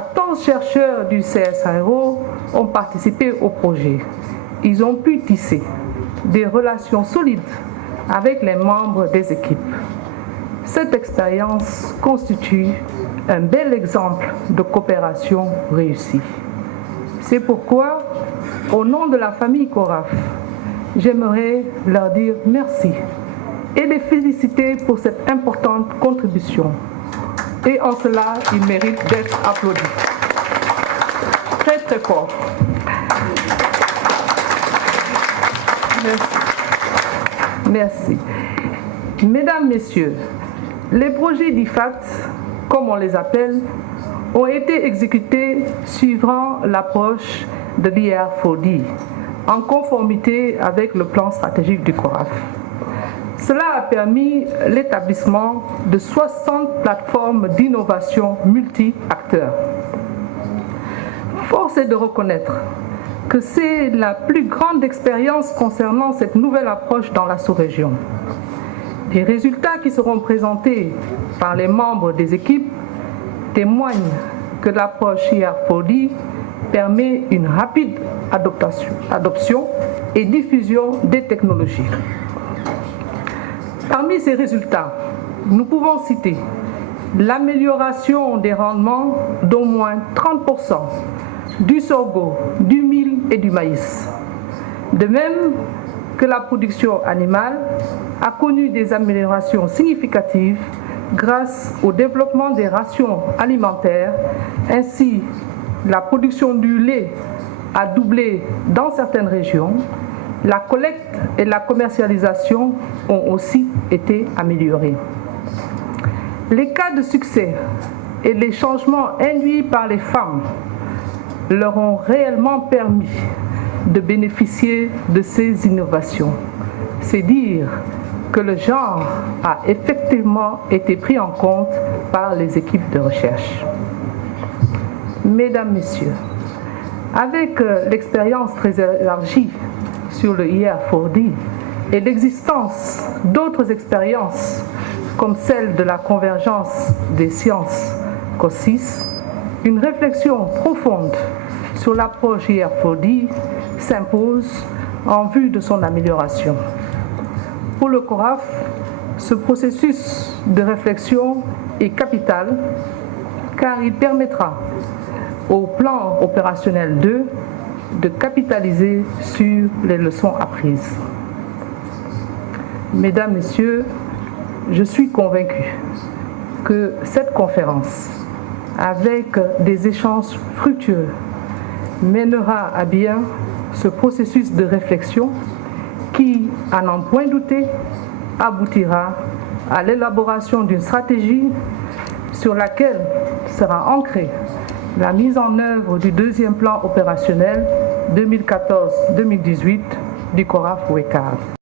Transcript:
14 chercheurs du CSIRO ont participé au projet. Ils ont pu tisser des relations solides avec les membres des équipes. Cette expérience constitue un bel exemple de coopération réussie. C'est pourquoi, au nom de la famille Coraf, j'aimerais leur dire merci et les féliciter pour cette importante contribution. Et en cela, ils méritent d'être applaudis. Très, très fort. Merci. Mesdames, Messieurs, les projets d'IFAT, comme on les appelle, ont été exécutés suivant l'approche de l'IR4D, en conformité avec le plan stratégique du CORAF. Cela a permis l'établissement de 60 plateformes d'innovation multi-acteurs. Force est de reconnaître que c'est la plus grande expérience concernant cette nouvelle approche dans la sous-région. Les résultats qui seront présentés par les membres des équipes témoignent que l'approche IR4D permet une rapide adoption et diffusion des technologies. Parmi ces résultats, nous pouvons citer l'amélioration des rendements d'au moins 30% du sorgho, du mil et du maïs. De même que la production animale a connu des améliorations significatives grâce au développement des rations alimentaires. Ainsi, la production du lait a doublé dans certaines régions. La collecte et la commercialisation ont aussi été améliorées. Les cas de succès et les changements induits par les femmes leur ont réellement permis de bénéficier de ces innovations. C'est dire que le genre a effectivement été pris en compte par les équipes de recherche. Mesdames, Messieurs, avec l'expérience très élargie sur le IR4D et l'existence d'autres expériences comme celle de la convergence des sciences COSIS, une réflexion profonde sur l'approche IR4D s'impose en vue de son amélioration. Pour le CORAF, ce processus de réflexion est capital car il permettra au plan opérationnel 2 de capitaliser sur les leçons apprises. Mesdames, Messieurs, je suis convaincue que cette conférence, avec des échanges fructueux, mènera à bien ce processus de réflexion qui, à n'en point douter, aboutira à l'élaboration d'une stratégie sur laquelle sera ancrée la mise en œuvre du deuxième plan opérationnel 2014-2018 du CORAF WECAD.